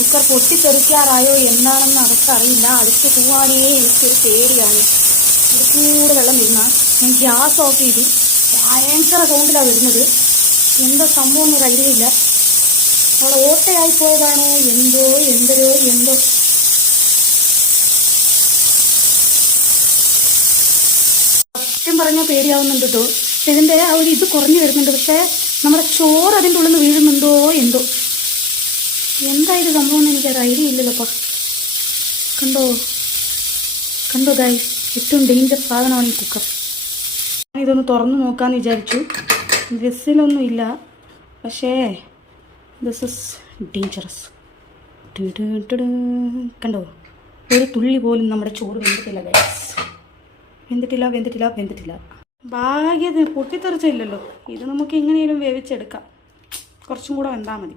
Cooker പൊട്ടിത്തെറിക്കാറായോ എന്താണെന്ന് അവർക്കറിയില്ല. അടുത്ത് പോവാനേ എനിക്കൊരു പേടിയാണ്. ഇത് കൂടെ വെള്ളം വീണ ഞാൻ ഗ്യാസ് ഓഫ് ചെയ്തു. ഭയങ്കര സൗണ്ടിലാണ് വരുന്നത്. എന്താ സംഭവം എന്നൊരു ഐഡിയ ഇല്ല. അവളെ ഓട്ടയായി പോയതാണോ എന്തോ എന്തോ. സത്യം പറഞ്ഞാൽ പേടിയാവുന്നുണ്ട് കേട്ടോ. ഇതിൻ്റെ ആ ഒരു ഇത് കുറഞ്ഞു വരുന്നുണ്ട്. പക്ഷേ നമ്മുടെ ചോറ് അതിൻ്റെ ഉള്ളിൽ നിന്ന് വീഴുന്നുണ്ടോ എന്തോ. എന്തായത് സംഭവം എന്ന് എനിക്കൊരു ഐഡിയ ഇല്ലല്ലോപ്പാ. കണ്ടോ ഗൈസ്, ഏറ്റവും ഡേഞ്ചർ സാധനമാണ് ഈ കുക്കർ. ഇതൊന്ന് തുറന്നു നോക്കാമെന്ന് വിചാരിച്ചു. വിസിലൊന്നും ഇല്ല, പക്ഷേ ദിസ് ഇസ് ഡേഞ്ചറസ്. കണ്ടോ, ഒരു തുള്ളി പോലും നമ്മുടെ ചോറ് വെന്തിട്ടില്ല ഗൈസ്. വെന്തിട്ടില്ല. ഭാഗ്യത്തിന് പൊട്ടിത്തെറിച്ചില്ലല്ലോ. ഇത് നമുക്ക് എങ്ങനെയും വേവിച്ചെടുക്കാം. കുറച്ചും കൂടെ വെന്താൽ മതി.